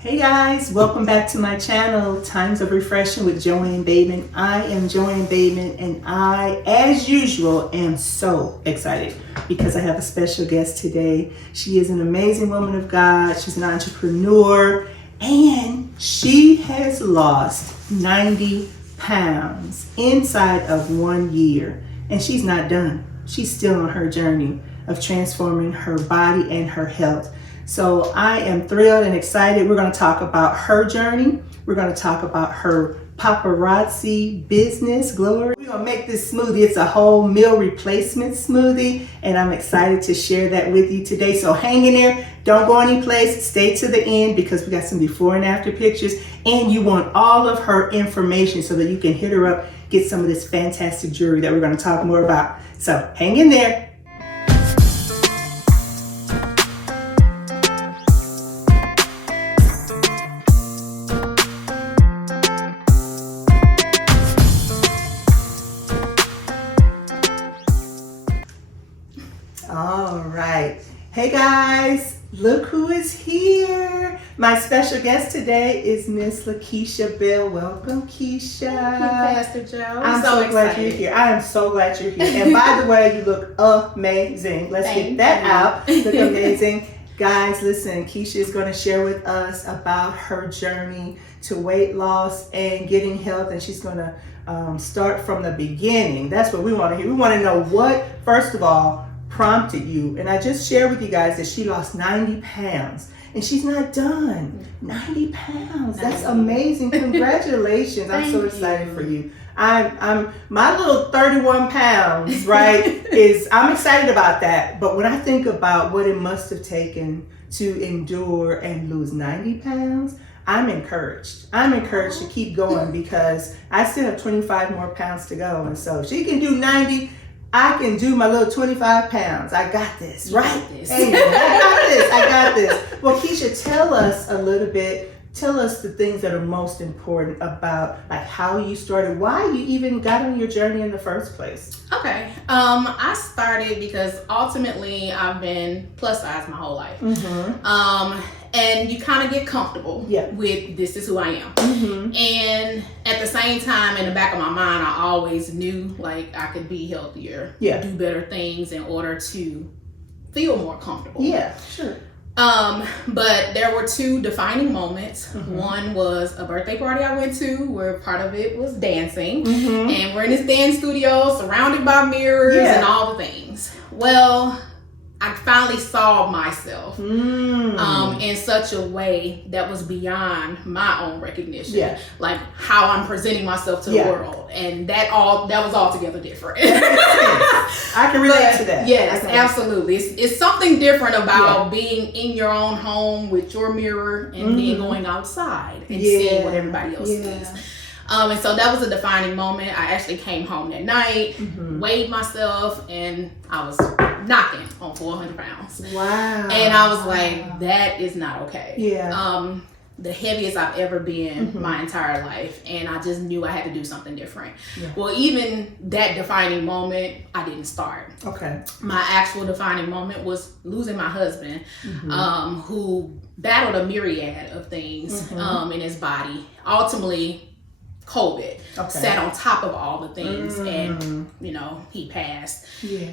Hey guys, welcome back to my channel, Times of Refreshing with Joanne Bateman. I am Joanne Bateman and I, as usual, am so excited because I have a special guest today. She is an amazing woman of God. She's an entrepreneur and she has lost 90 pounds inside of 1 year. And she's not done. She's still on her journey of transforming her body and her health. So I am thrilled and excited. We're going to talk about her journey. We're going to talk about her paparazzi business glory. We're going to make this smoothie. It's a whole meal replacement smoothie, and I'm excited to share that with you today. So hang in there. Don't go anyplace. Stay to the end because we got some before and after pictures, and you want all of her information so that you can hit her up, get some of this fantastic jewelry that we're going to talk more about. So hang in there. All right. Hey guys, look who is here. My special guest today is Miss LaKeesha Bell. Welcome, Keisha. Thank you, Pastor Joe. I'm so glad you're here. I am so glad you're here. And by the way, you look amazing. Let's get that out. Look amazing. Guys, listen, Keisha is going to share with us about her journey to weight loss and getting health. And she's going to start from the beginning. That's what we want to hear. We want to know what, first of all, prompted you. And I just shared with you guys that she lost 90 pounds and she's not done. 90 pounds. That's amazing. Congratulations. I'm so excited for you. I'm my little 31 pounds, right? I'm excited about that. But when I think about what it must have taken to endure and lose 90 pounds, I'm encouraged. I'm encouraged to keep going because I still have 25 more pounds to go. And so she can do 90. I can do my little 25 pounds. I got this, right? Hey, I got this. Well, Keisha, tell us a little bit. Tell us the things that are most important about like how you started, why you even got on your journey in the first place. Okay. I started because ultimately I've been plus size my whole life. And you kind of get comfortable with this is who I am. And at the same time, in the back of my mind, I always knew like I could be healthier, do better things in order to feel more comfortable. Yeah, sure. But there were two defining moments. One was a birthday party I went to where part of it was dancing. And we're in this dance studio surrounded by mirrors and all the things. Well, I finally saw myself in such a way that was beyond my own recognition. Like how I'm presenting myself to the world. And that was altogether different. I can relate to that. Yes, absolutely. It's something different about being in your own home with your mirror and then going outside and seeing what everybody else sees. And so that was a defining moment. I actually came home that night, weighed myself, and I was knocking on 400 pounds. Wow. And I was like, that is not okay. The heaviest I've ever been my entire life. And I just knew I had to do something different. Well, even that defining moment, I didn't start. Okay. My actual defining moment was losing my husband, who battled a myriad of things in his body. Ultimately, COVID sat on top of all the things and, he passed.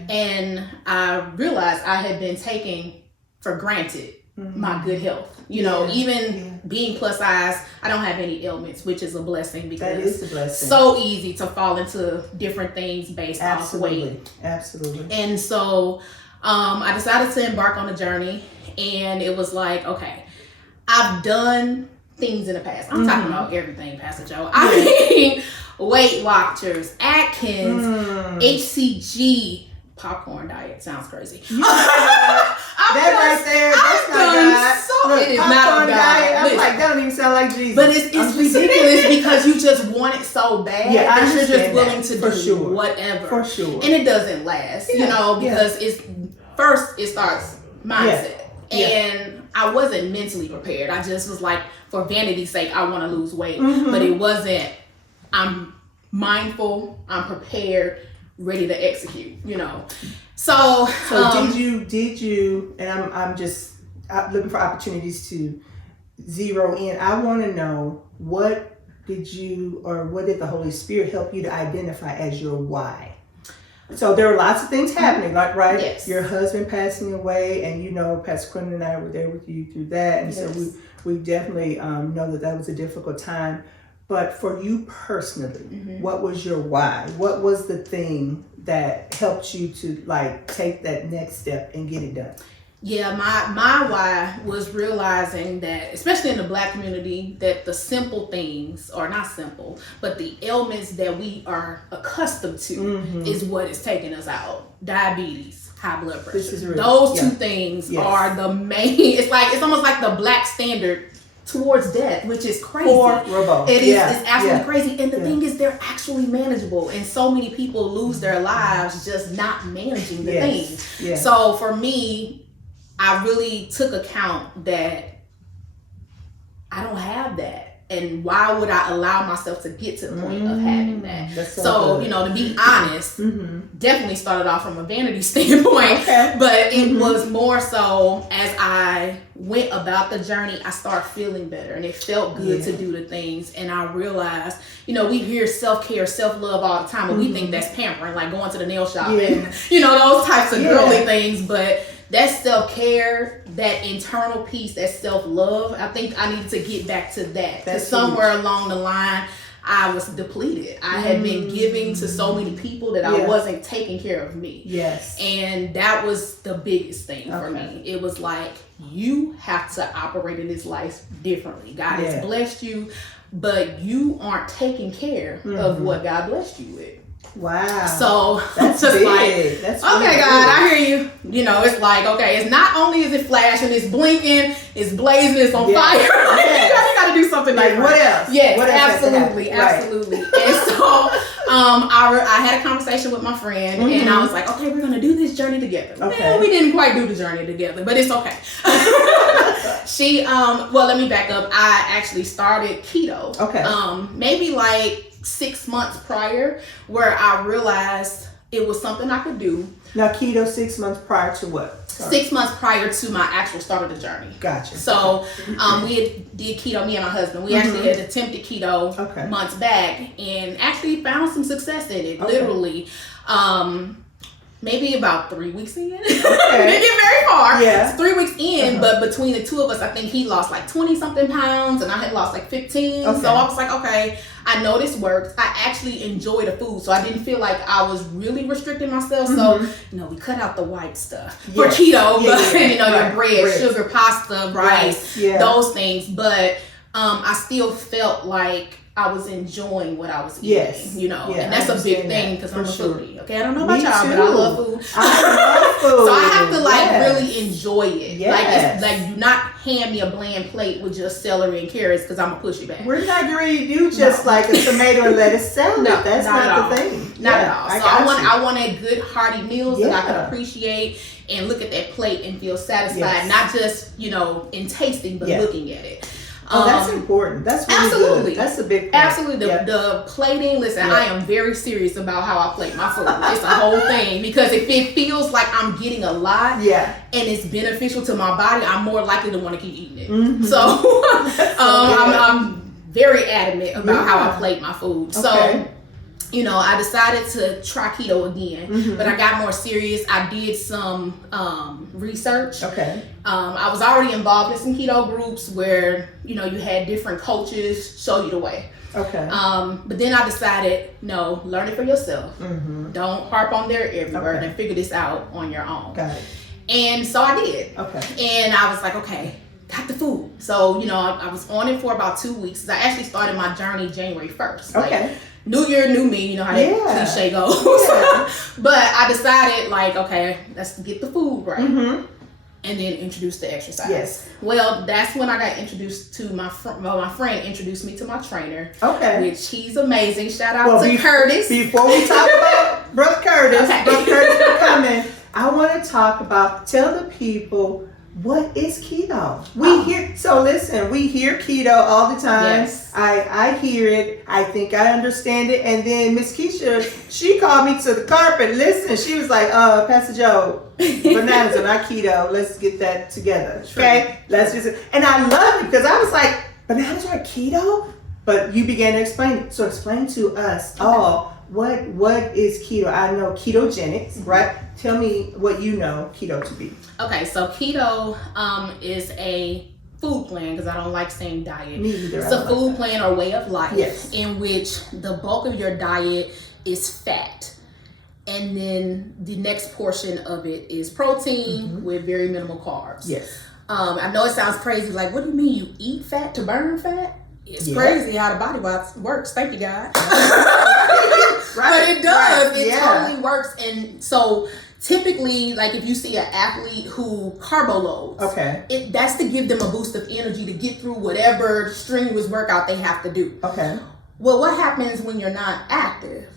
And I realized I had been taking for granted my good health. Even being plus size, I don't have any ailments, which is a blessing because that is a blessing. So easy to fall into different things based off weight. Absolutely. And so I decided to embark on a journey, and it was like, okay, I've done things in the past. I'm talking about everything, Pastor Joe. I mean, Weight Watchers, Atkins, HCG, popcorn diet. Sounds crazy. That right there, that's not God. Look, it is not a diet. I'm like, that don't even sound like Jesus. But it's ridiculous because you just want it so bad that you're just willing to do whatever. For sure. And it doesn't last, because it starts mindset. And I wasn't mentally prepared. I just was like, for vanity's sake, I want to lose weight. But it wasn't, I'm mindful, I'm prepared, ready to execute, So did you, and I'm just looking for opportunities to zero in, I want to know, what did the Holy Spirit help you to identify as your why? So there were lots of things happening, like, right? Yes. Your husband passing away, and Pastor Quinn and I were there with you through that, and so we definitely know that was a difficult time. But for you personally, what was your why? What was the thing that helped you to like take that next step and get it done? Yeah, my why was realizing that, especially in the Black community, that the simple things, or not simple, but the ailments that we are accustomed to is what is taking us out. Diabetes, high blood pressure. This is real. Those two things are the main. It's almost like the Black standard towards death, which is crazy. It is it's absolutely crazy. And the thing is, they're actually manageable. And so many people lose their lives just not managing the things. Yes. So for me, I really took account that I don't have that. And why would I allow myself to get to the point of having that? That's so to be honest, definitely started off from a vanity standpoint. But it was more so as I went about the journey, I started feeling better. And it felt good to do the things. And I realized, we hear self-care, self-love all the time. And we think that's pampering, like going to the nail shop and, those types of girly things. But that self-care, that internal peace, that self-love, I think I needed to get back to that. Because somewhere along the line, I was depleted. I had been giving to so many people that I wasn't taking care of me. Yes. And that was the biggest thing for me. It was like, you have to operate in this life differently. God has blessed you, but you aren't taking care of what God blessed you with. Wow. So that's just big. like, that's okay, really God, big. I hear you. It's like, okay, it's not only is it flashing, it's blinking, it's blazing, it's on fire. you got to do something like what else? Yes, what else absolutely. And so I had a conversation with my friend, and I was like, okay, we're gonna do this journey together. Okay. Well, we didn't quite do the journey together, but it's okay. She well, let me back up. I actually started keto. Okay. Maybe like 6 months prior, where I realized it was something I could do. Now, keto 6 months prior to what? Sorry. 6 months prior to my actual start of the journey. Gotcha. So we did keto, me and my husband. We actually had attempted keto months back and actually found some success in it, literally. Maybe about 3 weeks in. Didn't get very far. Yeah. It's 3 weeks in, but between the two of us, I think he lost like 20 something pounds and I had lost like 15. So I was like, okay, I know this works. I actually enjoy the food, so I didn't feel like I was really restricting myself. So, we cut out the white stuff for keto, but your bread, sugar, pasta, rice, those things. But I still felt like I was enjoying what I was eating, and that's a big thing because I'm a foodie. Okay, I don't know about y'all, but I love food. I love food. So I have to really enjoy it. Like do not hand me a bland plate with just celery and carrots because I'm gonna push it back. We're not getting ready to do just like a tomato and lettuce salad. No, that's not the thing. Not at all. So I wanted good hearty meals that I could appreciate and look at that plate and feel satisfied, not just in tasting, but looking at it. That's important. That's really good. That's a big point. Absolutely. The plating, listen, I am very serious about how I plate my food. It's a whole thing because if it feels like I'm getting a lot and it's beneficial to my body, I'm more likely to want to keep eating it. So I'm very adamant about how I plate my food. So I decided to try keto again, but I got more serious. I did some research. I was already involved in some keto groups where, you had different coaches show you the way. But then I decided, no, learn it for yourself. Don't harp on their every word and figure this out on your own. Got it. And so I did. And I was like, okay, got the food. So, I was on it for about 2 weeks. I actually started my journey January 1st. Like, New year, new me, you know how that cliche goes. But I decided, like, okay, let's get the food right. And then introduce the exercise. Well, that's when I got introduced to my friend introduced me to my trainer. Which he's amazing. Shout out to Curtis. Before we talk about Brother Curtis, Brother Curtis for coming, I want to talk about, tell the people what is keto? We hear keto all the time. Yes. I hear it. I think I understand it. And then Miss Keisha, she called me to the carpet. Listen, she was like, Pastor Joe, bananas are not keto. Let's get that together. Okay? Let's just, and I love it because I was like, bananas are keto? But you began to explain it. So explain to us all what is keto. I know ketogenics, right? Tell me what you know keto to be. Okay, so keto is a food plan, because I don't like saying diet. Me either. It's a food plan or way of life, yes, in which the bulk of your diet is fat. And then the next portion of it is protein with very minimal carbs. Yes. I know it sounds crazy. Like, what do you mean you eat fat to burn fat? It's crazy how the body works. Thank you, God. But it does. Right. It totally works. And so typically, like if you see an athlete who carbo loads, that's to give them a boost of energy to get through whatever strenuous workout they have to do. Okay. Well, what happens when you're not active?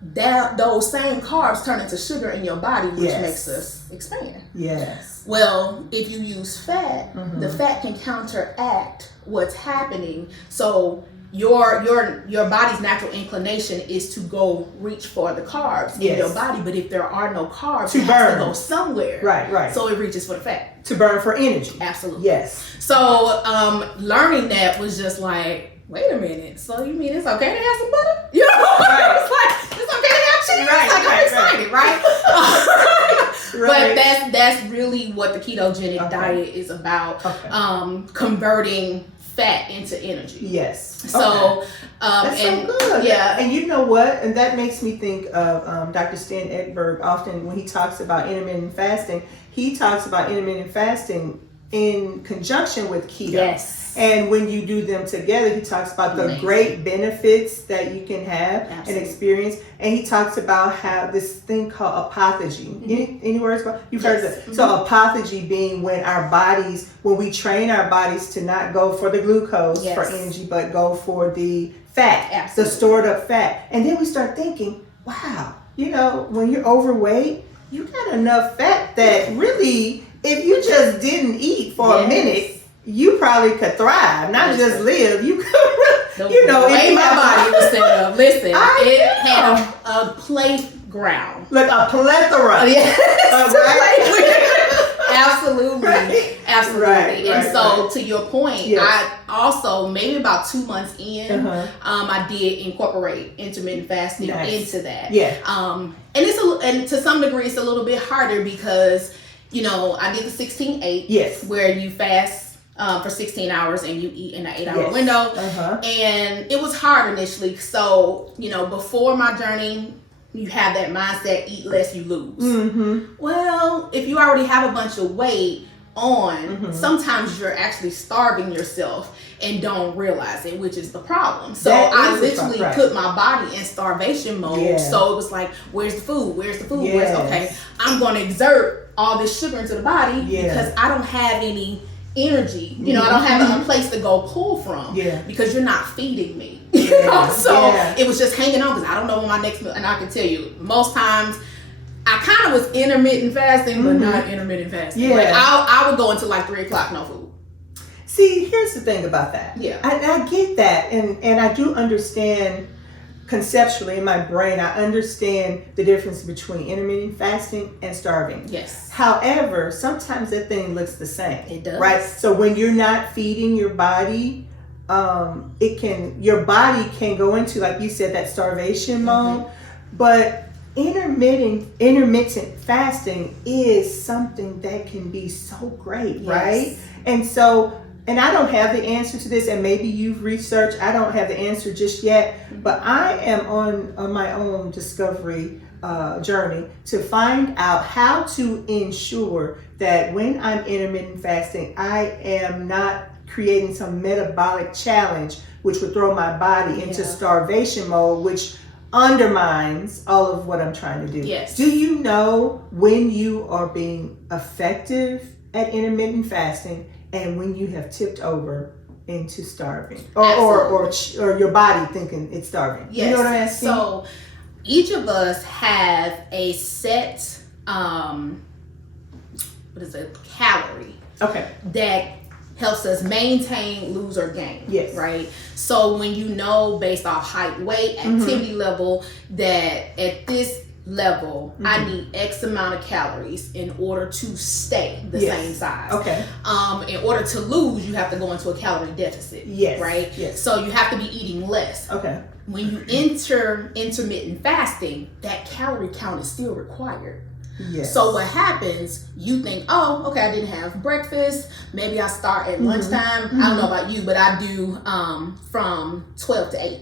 Those same carbs turn into sugar in your body, which makes us expand. Yes. Well, if you use fat, the fat can counteract what's happening. So your body's natural inclination is to go reach for the carbs in your body, but if there are no carbs, it has to go somewhere. Right. So it reaches for the fat. To burn for energy. Absolutely. Yes. So learning that was just like, wait a minute. So you mean it's okay to have some butter? You know, it's like it's okay to have cheese. I'm excited, right? But that's really what the ketogenic diet is about. Converting fat into energy. Yes. So that's so good. Yeah. And you know what? And that makes me think of Dr. Stan Edberg. Often when he talks about intermittent fasting, he talks about intermittent fasting in conjunction with keto. Yes. And when you do them together, he talks about the great benefits that you can have and experience. And he talks about how this thing called autophagy. Any words about? You've heard of it. So autophagy being when we train our bodies to not go for the glucose for energy, but go for the fat, the stored up fat. And then we start thinking, wow, when you're overweight, you got enough fat that really, if you just didn't eat for a minute, you probably could thrive, not just live. You could, the way my body was set up. Listen, it had a playground, like a plethora. Absolutely. Right. And so, to your point, I also maybe about 2 months in, I did incorporate intermittent fasting into that. Yeah. And to some degree, it's a little bit harder because I did the 16-8. Yes. Where you fast for 16 hours and you eat in an 8-hour window. And it was hard initially. So, before my journey, you have that mindset, eat less, you lose. Well, if you already have a bunch of weight on, sometimes you're actually starving yourself and don't realize it, which is the problem. So I literally put my body in starvation mode. So it was like, where's the food? Okay, I'm going to exert all this sugar into the body because I don't have any energy. I don't have a place to go pull from because you're not feeding me. So it was just hanging on because I don't know when my next meal, and I can tell you most times I kind of was intermittent fasting, but not intermittent fasting. Like I would go until like 3 o'clock, no food. See, here's the thing about that. I get that, and I do understand conceptually in my brain. I understand the difference between intermittent fasting and starving. Yes. However, sometimes that thing looks the same. It does. Right. So when you're not feeding your body, your body can go into, like you said, that starvation mode. But intermittent fasting is something that can be so great, right? And I don't have the answer to this, and maybe you've researched. I don't have the answer just yet, but I am on my own discovery journey to find out how to ensure that when I'm intermittent fasting, I am not creating some metabolic challenge which would throw my body into starvation mode, which undermines all of what I'm trying to do. Yes. Do you know when you are being effective at intermittent fasting and when you have tipped over into starving, or your body thinking it's starving? Yes. You know what I'm asking? So each of us have a set calorie that helps us maintain, lose, or gain. Yes. Right? So when you know based off height, weight, activity level, that at this level, I need X amount of calories in order to stay the same size. Okay. In order to lose, you have to go into a calorie deficit. Yes. Right? Yes. So you have to be eating less. Okay. When you enter intermittent fasting, that calorie count is still required. Yes. So what happens, you think, oh, okay, I didn't have breakfast. Maybe I start at lunchtime. I don't know about you, but I do from 12 to 8.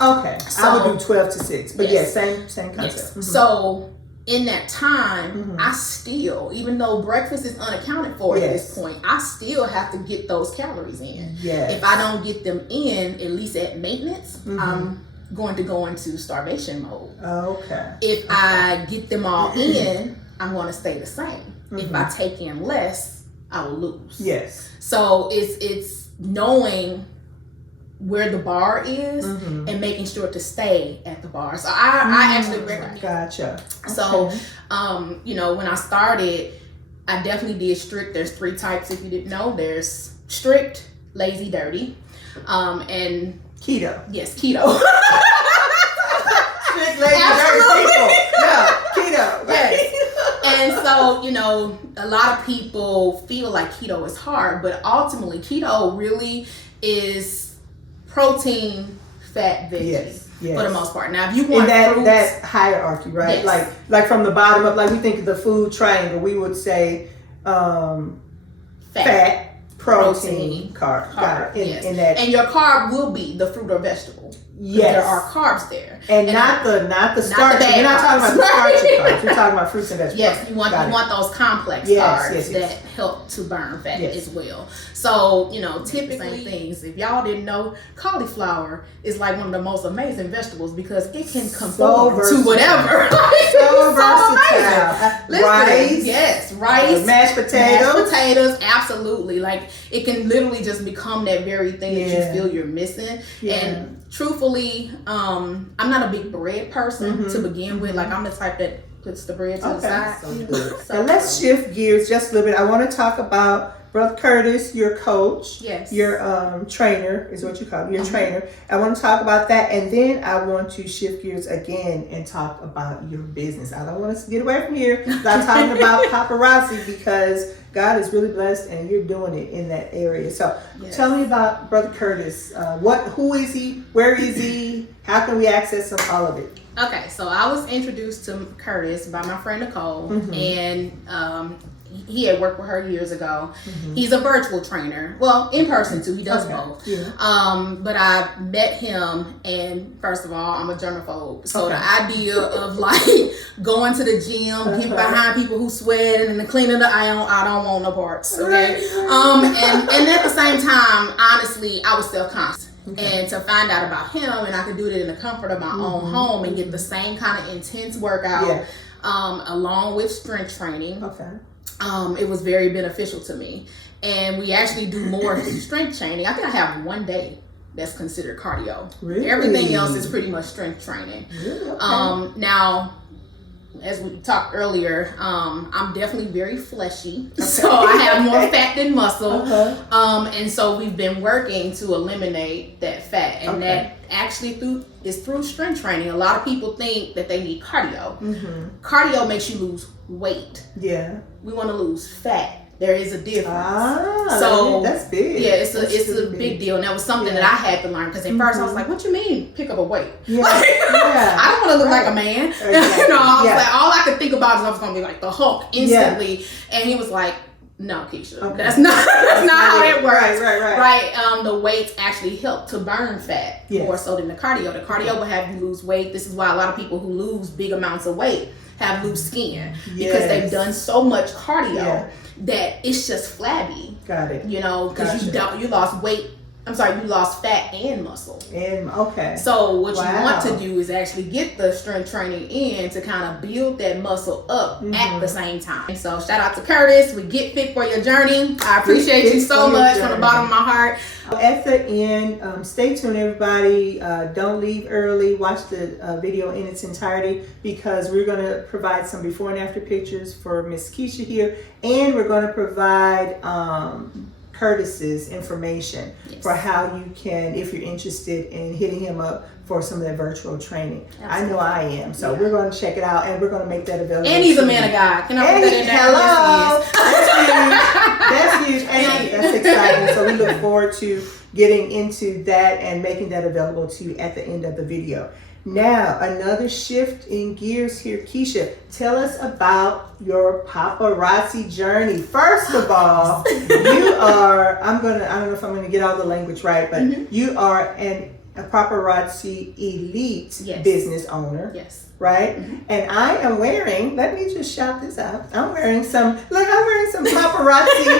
Okay. So, I would do 12 to 6. But same concept. Yes. So in that time, I still, even though breakfast is unaccounted for at this point, I still have to get those calories in. Yes. If I don't get them in, at least at maintenance, I'm going to go into starvation mode. Okay. If I get them all in, I'm going to stay the same. If I take in less, I will lose. Yes. So it's knowing where the bar is and making sure to stay at the bar. So I actually recommend. Gotcha. So, when I started, I definitely did strict. There's 3 types if you didn't know. There's strict, lazy, dirty, and keto. Yes, keto. Strict, lazy, dirty people. Yeah, keto. Yes. And so, a lot of people feel like keto is hard, but ultimately keto really is protein, fat, veggies for the most part. Now, if you want that hierarchy, right? Yes. Like from the bottom up, like we think of the food triangle, we would say fat, protein, carb. Got it. In that, and your carb will be the fruit or vegetable. Yes. There are carbs there. And not the starch. We're not talking about the starchy carbs. We're talking about fruits and vegetables. Yes, you want those complex carbs that help to burn fat as well. So, typically things, if y'all didn't know, cauliflower is like one of the most amazing vegetables because it can conform to whatever. So versatile. Listen, rice. Mashed potatoes, absolutely. Like, it can literally just become that very thing that you feel you're missing. And truthfully, I'm not a big bread person to begin with. Like, I'm the type that puts the bread to the side. So good. So let's shift gears just a little bit. I want to talk about Brother Curtis, your coach. Yes. Your trainer is what you call him. Your trainer. I want to talk about that, and then I want to shift gears again and talk about your business. I don't want us to get away from here. I'm talking about Paparazzi because God is really blessed and you're doing it in that area. So tell me about Brother Curtis. Who is he? Where is he? How can we access him? All of it. Okay, so I was introduced to Curtis by my friend Nicole, and he had worked with her years ago. He's a virtual trainer. Well, in person too. He does both. Yeah. But I met him, and first of all, I'm a germaphobe. So the idea of like going to the gym, getting behind people who sweat, and then cleaning the I don't want no parts. Okay. And at the same time, honestly, I was self-conscious. And to find out about him, and I could do it in the comfort of my own home and get the same kind of intense workout, along with strength training. It was very beneficial to me. And we actually do more strength training. I think I have one day that's considered cardio. Really? Everything else is pretty much strength training. Really? Okay. Now, as we talked earlier, I'm definitely very fleshy. So I have more fat than muscle. And so we've been working to eliminate that fat. And that actually is through strength training. A lot of people think that they need cardio. Cardio makes you lose weight. Yeah. We want to lose fat. There is a difference. So that's big. Yeah, it's a big deal. And that was something that I had to learn because at first I was like, "What you mean pick up a weight? I don't want to look like a man." I was like, all I could think about is I was going to be like the Hulk instantly. And he was like, "No, Keisha, that's not how it works." Right. The weights actually help to burn fat more so than the cardio. The cardio will have you lose weight. This is why a lot of people who lose big amounts of weight have loose skin because they've done so much cardio that it's just flabby. Got it. Because you lost weight I'm sorry, you lost fat and muscle. And okay. So what you want to do is actually get the strength training in to kind of build that muscle up at the same time. So shout out to Curtis with Get Fit for Your Journey. I appreciate you so much from the bottom of my heart. At the end, stay tuned, everybody. Don't leave early. Watch the video in its entirety, because we're going to provide some before and after pictures for Miss Keisha here, and we're going to provide Curtis's information for how you can, if you're interested in hitting him up for some of that virtual training. Absolutely. I know I am. So we're going to check it out, and we're going to make that available. And he's a man of God. Can I put that in there? Hello. That's huge. And that's exciting. So we look forward to getting into that and making that available to you at the end of the video. Now, another shift in gears here. Keisha, tell us about your paparazzi journey. First of all, you are, I don't know if I'm going to get all the language right, but you are a paparazzi elite business owner. Yes. Right? And I am wearing, let me just shout this out. I'm wearing some paparazzi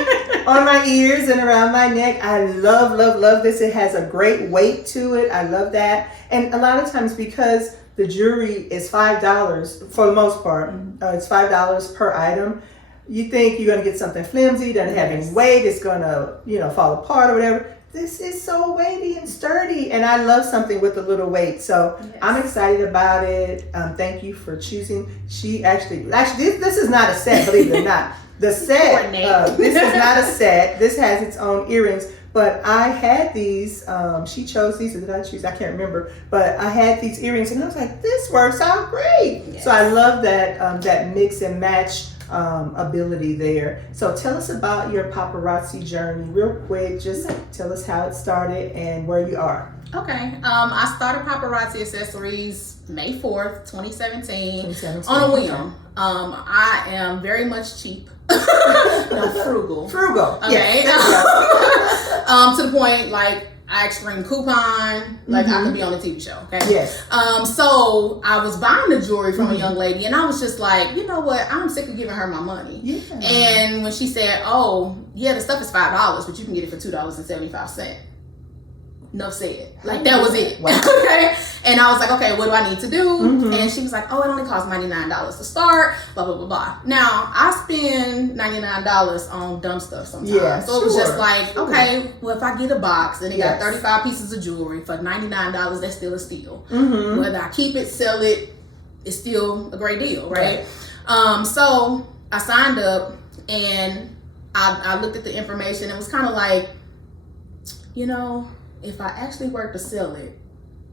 on my ears and around my neck. I love this. It has a great weight to it. I love that. And a lot of times, because the jewelry is $5 for the most part, it's $5 per item, you think you're going to get something flimsy, doesn't have any weight, it's going to, fall apart or whatever. This is so weighty and sturdy, and I love something with a little weight. So I'm excited about it. Thank you for choosing. She actually, this is not a set, believe it or not. The set, this is not a set. This has its own earrings, but I had these. She chose these, or did I choose? I can't remember. But I had these earrings, and I was like, this works out great. Yes. So I love that that mix and match ability there. So tell us about your paparazzi journey real quick. Just tell us how it started and where you are. Okay. I started Paparazzi Accessories May 4th, 2017 on a whim. I am very much cheap. Frugal. Okay. Yes. To the point, like, I actually ring coupon, like I could be on a TV show, okay? Yes. So I was buying the jewelry from a young lady, and I was just like, you know what? I'm sick of giving her my money. Yeah. And when she said, oh, yeah, the stuff is $5, but you can get it for $2.75. Enough said. Like, that was it. Wow. Okay? And I was like, okay, what do I need to do? And she was like, oh, it only costs $99 to start, blah, blah, blah, blah. Now, I spend $99 on dumb stuff sometimes. Yeah, so it was just like, okay, well, if I get a box and it got 35 pieces of jewelry for $99, that's still a steal. Whether I keep it, sell it, it's still a great deal, right? So I signed up, and I looked at the information. It was kind of like, if I actually work to sell it,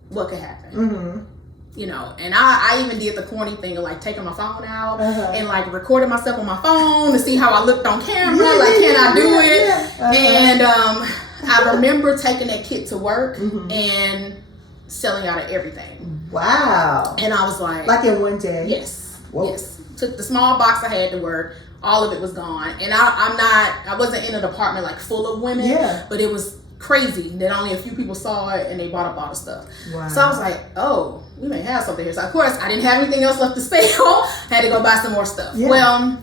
what could happen? And I even did the corny thing of like taking my phone out and like recording myself on my phone to see how I looked on camera. Can I do it? And I remember taking that kit to work and selling out of everything. Wow. And I was like in one day? Yes. Whoa. Yes. Took the small box I had to work. All of it was gone. And I wasn't in a department like full of women, but it was crazy that only a few people saw it and they bought up all the stuff. Wow. So I was like, oh, we may have something here. So of course I didn't have anything else left to sell. Had to go buy some more stuff. Well,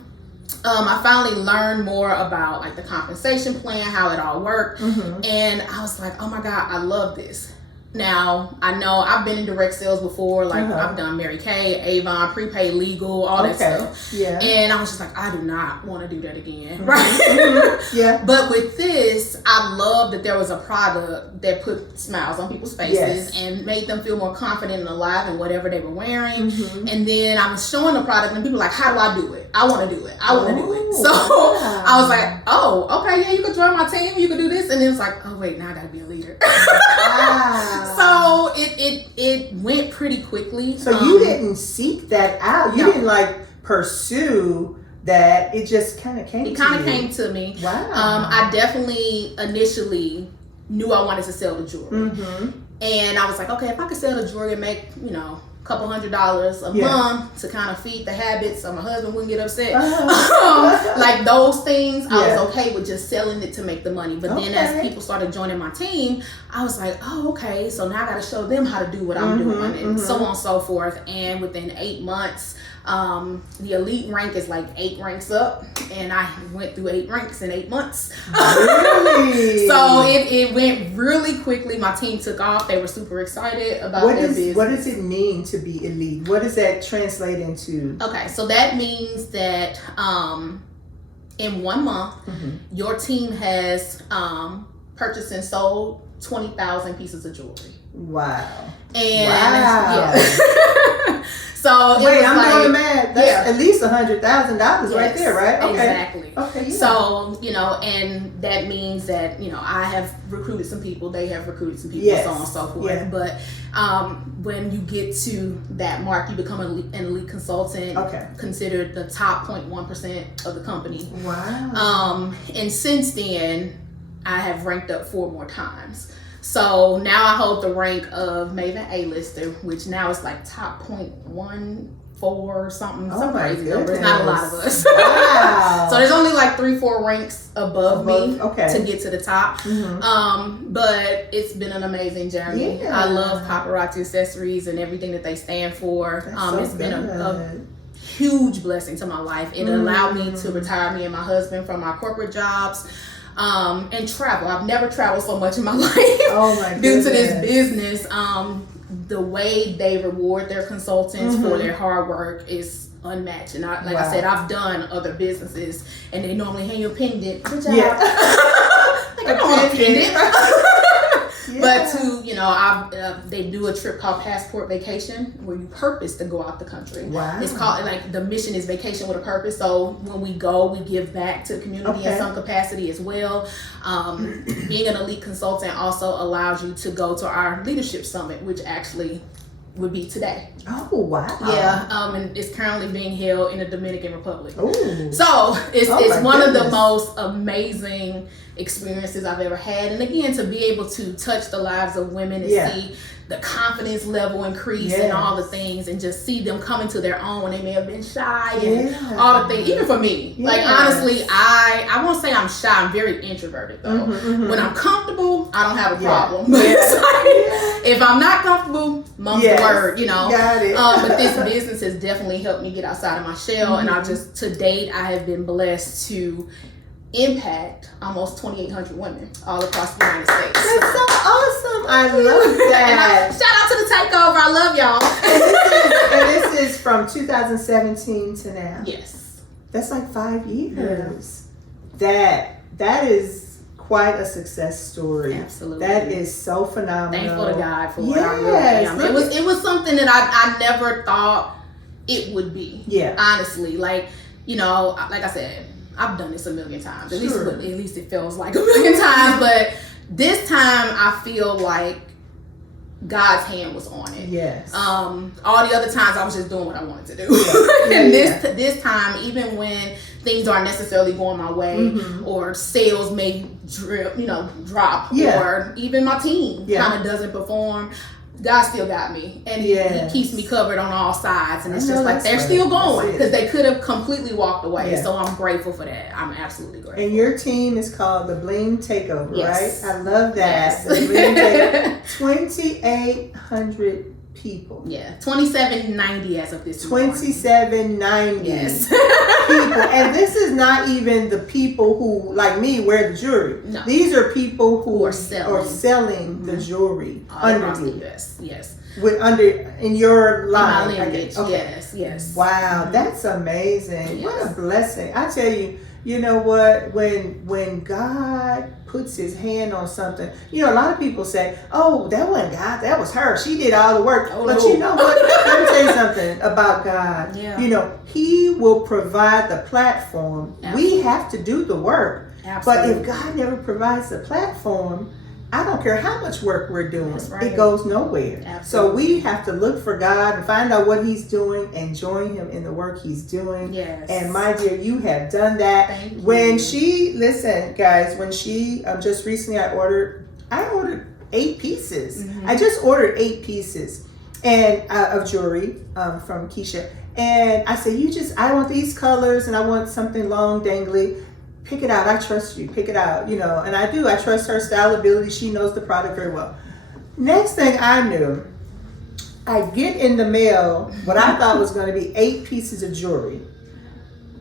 I finally learned more about like the compensation plan, how it all worked. And I was like, oh my God, I love this. Now, I know I've been in direct sales before, like I've done Mary Kay, Avon, prepaid legal, all that stuff. Yeah. And I was just like, I do not want to do that again. Right? Yeah. But with this, I love that there was a product that put smiles on people's faces and made them feel more confident and alive in whatever they were wearing. And then I was showing the product and people were like, how do I do it? I want to do it. I want to do it. So I was like, oh, okay, yeah, you could join my team. You could do this. And then it's like, oh, wait, now I got to be a leader. So it went pretty quickly. So you didn't seek that out. You didn't like pursue that. It just kind of came to you. It kind of came to me. Wow. I definitely initially knew I wanted to sell the jewelry. And I was like, okay, if I could sell the jewelry and make, couple $100 a month to kind of feed the habits so my husband wouldn't get upset. Like those things, I was okay with just selling it to make the money. But then as people started joining my team, I was like, oh, okay, so now I got to show them how to do what I'm doing and so on and so forth. And within 8 months, The elite rank is like 8 ranks up, and I went through 8 ranks in 8 months. Really? So it went really quickly. My team took off. They were super excited about their business. What does it mean to be elite? What does that translate into? Okay, so that means that in 1 month, your team has purchased and sold 20,000 pieces of jewelry. Wow. And wow. Yeah. So wait, I'm doing the math. That's at least $100,000 right there, right? Okay. Exactly. Okay. Yeah. So, and that means that, I have recruited some people, they have recruited some people, so on and so forth. Yeah. But when you get to that mark, you become an elite consultant, considered the top 0.1% of the company. Wow. And since then, I have ranked up 4 more times. So now I hold the rank of Maven A-lister, which now is like top 0.14 or something. Some crazy number. It's not a lot of us. Wow. So there's only like 3-4 ranks above me to get to the top. But it's been an amazing journey. Yeah. I love Paparazzi accessories and everything that they stand for. It's been a huge blessing to my life. It allowed me to retire me and my husband from our corporate jobs. And travel. I've never traveled so much in my life. Oh my due to this business. The way they reward their consultants for their hard work is unmatched. And I said, I've done other businesses and they normally hang you a pendant. Good job. Yeah. I don't want a pendant. But they do a trip called Passport Vacation where you purpose to go out the country. Wow. It's called, the mission is vacation with a purpose. So when we go, we give back to the community in some capacity as well. Being an elite consultant also allows you to go to our leadership summit, which actually would be today. Oh, wow. Yeah, and it's currently being held in the Dominican Republic. Ooh. So it's one of the most amazing experiences I've ever had. And again, to be able to touch the lives of women and see the confidence level increase and all the things, and just see them coming to their own when they may have been shy and all the things. Even for me, like honestly, I won't say I'm shy. I'm very introverted though. When I'm comfortable, I don't have a problem. But if I'm not comfortable, mum's the word, Got it. But this business has definitely helped me get outside of my shell, and to date, I have been blessed to impact almost 2,800 women all across the United States. That's so awesome. I love that. Shout out to the takeover. I love y'all. And this is from 2017 to now. Yes. That's like 5 years. That is quite a success story. Absolutely. That is so phenomenal. Thankful to God for what I really am. It was something that I never thought it would be. Yeah. Honestly. Like I said, I've done this a million times. At least it feels like a million times. But this time I feel like God's hand was on it. Yes. All the other times I was just doing what I wanted to do. And this time, even when things aren't necessarily going my way, or sales may drop, or even my team kind of doesn't perform, God still got me, and he keeps me covered on all sides, and it's just like they're still going, because they could have completely walked away. So I'm grateful for that. I'm absolutely grateful. And your team is called the Bling Takeover, right? I love that. The Bling Takeover. 2,800 people. Yeah, 2,790 as of this 2,790 people. And this is not even the people who, like me, wear the jewelry. No. These are people who are selling the jewelry under you. Yes. In your line. Yes. Wow, that's amazing. Yes. What a blessing. I tell you, you know what? When God puts his hand on something, a lot of people say, oh, that wasn't God, that was her. She did all the work. But you know what? Let me tell you something about God. He will provide the platform. Absolutely. We have to do the work. Absolutely. But if God never provides the platform, I don't care how much work we're doing. It goes nowhere. Absolutely. So we have to look for God and find out what he's doing and join him in the work he's doing. Yes. And my dear, you have done that. Thank you. When she just recently I ordered 8 pieces. I just ordered 8 pieces and of jewelry from Keisha. And I said, I want these colors and I want something long, dangly. Pick it out. I trust you. Pick it out. And I do. I trust her style ability. She knows the product very well. Next thing I knew, I get in the mail what I thought was going to be 8 pieces of jewelry.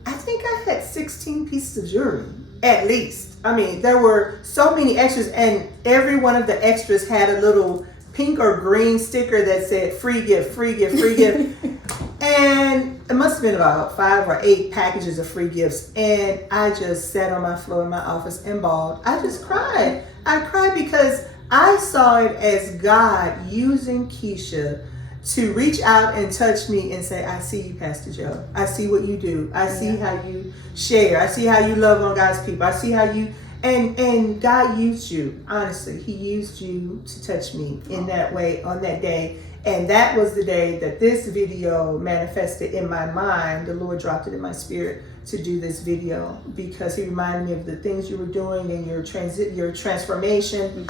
I think I had 16 pieces of jewelry, at least. I mean, there were so many extras, and every one of the extras had a little pink or green sticker that said free gift, free gift, free gift. And it must have been about 5 or 8 packages of free gifts. And I just sat on my floor in my office and bawled. I just cried. I cried because I saw it as God using Keisha to reach out and touch me and say, I see you, Pastor Joe. I see what you do. I see how you share. I see how you love on God's people. I see how you, and God used you. Honestly, he used you to touch me in that way on that day. And that was the day that this video manifested in my mind. The Lord dropped it in my spirit to do this video because he reminded me of the things you were doing and your transformation.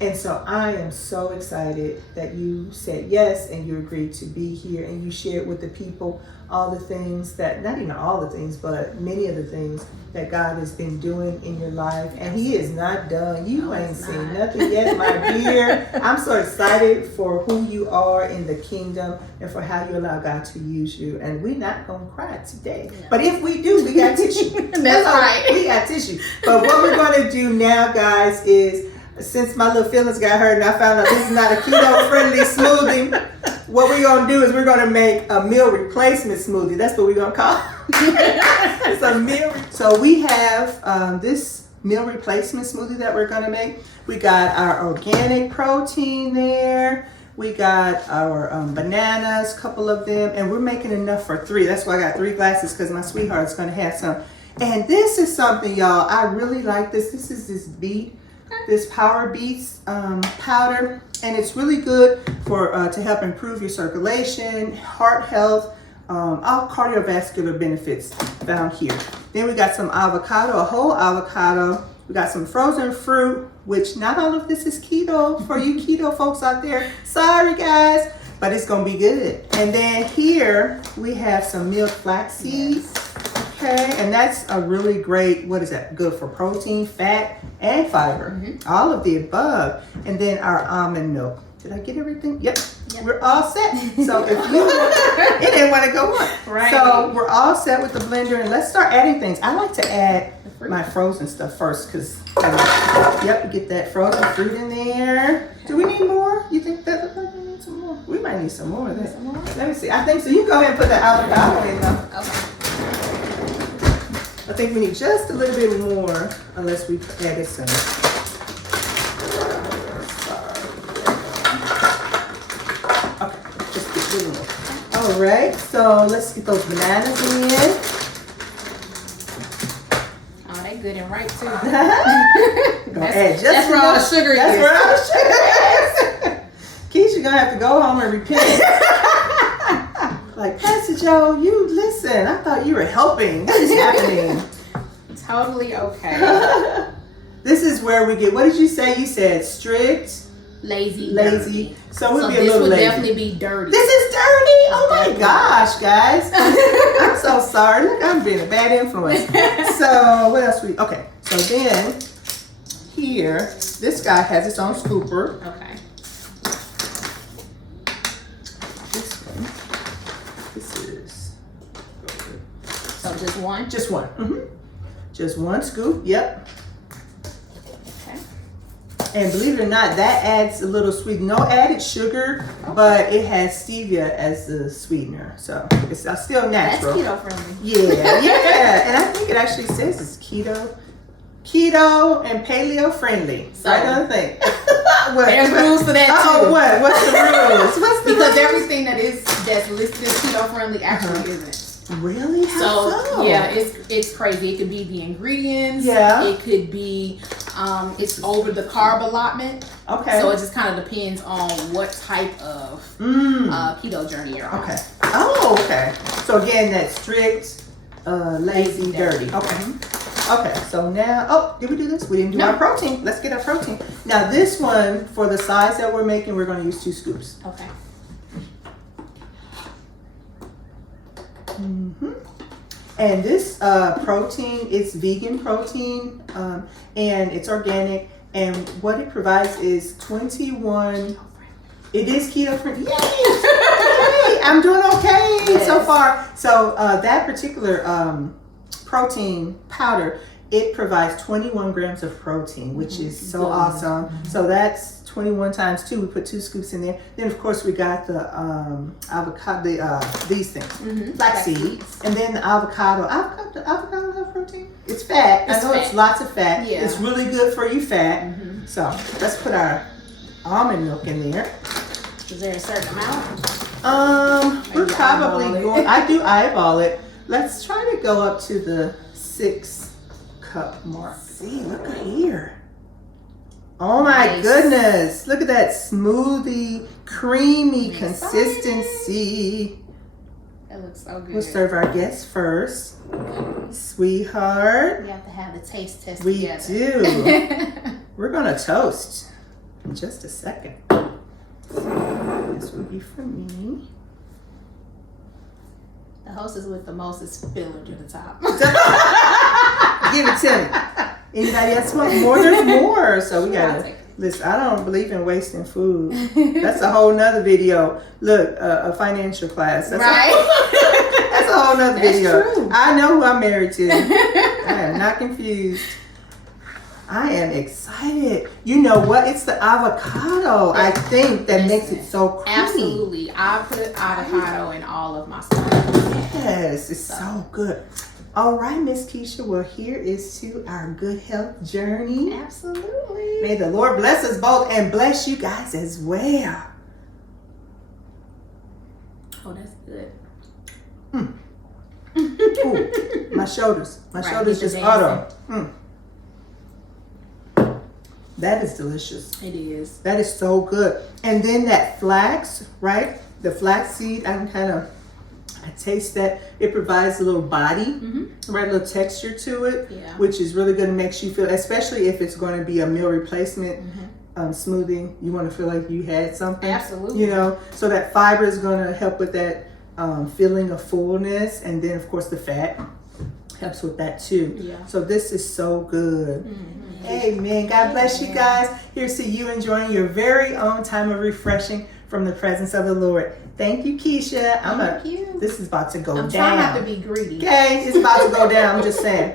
And so I am so excited that you said yes and you agreed to be here and you shared with the people all the things that, not even all the things, but many of the things that God has been doing in your life. And he is not done. You ain't seen nothing yet, my dear. I'm so excited for who you are in the kingdom and for how you allow God to use you. And we're not going to cry today. No. But if we do, we got tissue. That's right. We got tissue. But what we're going to do now, guys, is since my little feelings got hurt and I found out this is not a keto-friendly smoothie, what we're going to do is we're going to make a meal replacement smoothie. That's what we're going to call it. It's a meal. So we have this meal replacement smoothie that we're going to make. We got our organic protein there. We got our bananas, a couple of them, and we're making enough for 3. That's why I got 3 glasses because my sweetheart's going to have some. And this is something, y'all, I really like this. This is this beet. This Power Beets powder, and it's really good for to help improve your circulation, heart health, all cardiovascular benefits found here. Then we got some avocado, a whole avocado. We got some frozen fruit, which not all of this is keto for you keto folks out there. Sorry guys, but it's gonna be good. And then here we have some milk flax seeds. Okay, and that's a really great, what is that? Good for protein, fat, and fiber. All of the above. And then our almond milk. Did I get everything? Yep. We're all set. So if you, it didn't want to go on. Right. So we're all set with the blender, and let's start adding things. I like to add my frozen stuff first because, yep, we get that frozen fruit in there. Do we need more? You think that we need some more? We might need some more of that. Let me see. I think so. You go ahead and put the avocado in though. Okay. I think we need just a little bit more, unless we added some. Okay, just get a little more. All right, so let's get those bananas in. Oh, they good and right too. That's where all the sugar is. That's where all the sugar is. Keisha gonna have to go home and repent. Like, Pastor Joe, you listen. I thought you were helping. What is happening? Totally okay. This is where we get, what did you say? You said strict, lazy. Dirty. So we'll be a this little would lazy. Definitely be dirty. This is dirty? Oh my gosh, guys. I'm so sorry. Look, I'm being a bad influence. So what else okay. So then here, this guy has its own scooper. Okay. So just one? Just one. Just one scoop. Yep. Okay. And believe it or not, that adds a little sweet. No added sugar, but it has stevia as the sweetener. So it's still natural. That's keto friendly. Yeah. And I think it actually says it's keto and paleo friendly. So right on the thing. There's rules for that too. Oh, what? What's the rules? Because everything that's listed as keto friendly actually isn't. Really? How so? Yeah, it's crazy. It could be the ingredients. Yeah. It could be it's over the carb allotment. Okay. So it just kind of depends on what type of keto journey you're on. Okay. Oh, okay. So again, that's strict, lazy, dirty. Okay. Okay. So now, did we do this? We didn't do our protein. Let's get our protein. Now this one, for the size that we're making, we're going to use 2 scoops. Okay. And this protein is vegan protein, and it's organic. And what it provides is 21 It is keto friendly. Yay! I'm doing okay so far. So that particular protein powder, it provides 21 grams of protein, which is so awesome. So that's 21 times 2. We put 2 scoops in there. Then of course we got the avocado, these things, flax seeds, and then the avocado. Avocado have protein? It's fat. I know it's lots of fat. Yeah. It's really good for you fat. So let's put our almond milk in there. Is there a certain amount? We're probably going. I do eyeball it. Let's try to go up to the 6 cup mark. See, look here. Oh my goodness. Look at that smoothie, creamy consistency. That looks so good. We'll serve our guests first. Sweetheart. We have to have the taste test together. We do. We're going to toast in just a second. This will be for me. The hostess with the most is spilling to the top. Give it to me. Anybody else want more? There's more. So we gotta listen. I don't believe in wasting food. That's a whole nother video. Look, a financial class. That's that's a whole nother video. True. I know who I'm married to. I am not confused. I am excited. You know what? It's the avocado, I think, that makes it so creamy. Absolutely. I put avocado in all of my stuff. Yes, it's so good. All right, Miss Keisha. Well, here is to our good health journey. Absolutely. May the Lord bless us both and bless you guys as well. Oh, that's good. Ooh, my shoulders. My shoulders just auto. That is delicious. It is. That is so good. And then that flax, right? The flax seed, I taste that. It provides a little body, right? A little texture to it, which is really good and makes you feel, especially if it's going to be a meal replacement smoothie, you want to feel like you had something. Absolutely. You know, so that fiber is going to help with that feeling of fullness. And then, of course, the fat helps with that too. Yeah. So this is so good. Amen. God bless you guys. Here's to you enjoying your very own time of refreshing from the presence of the Lord. Thank you, Keisha. Thank you. This is about to go down. I'm trying not to be greedy. Okay, it's about to go down. I'm just saying.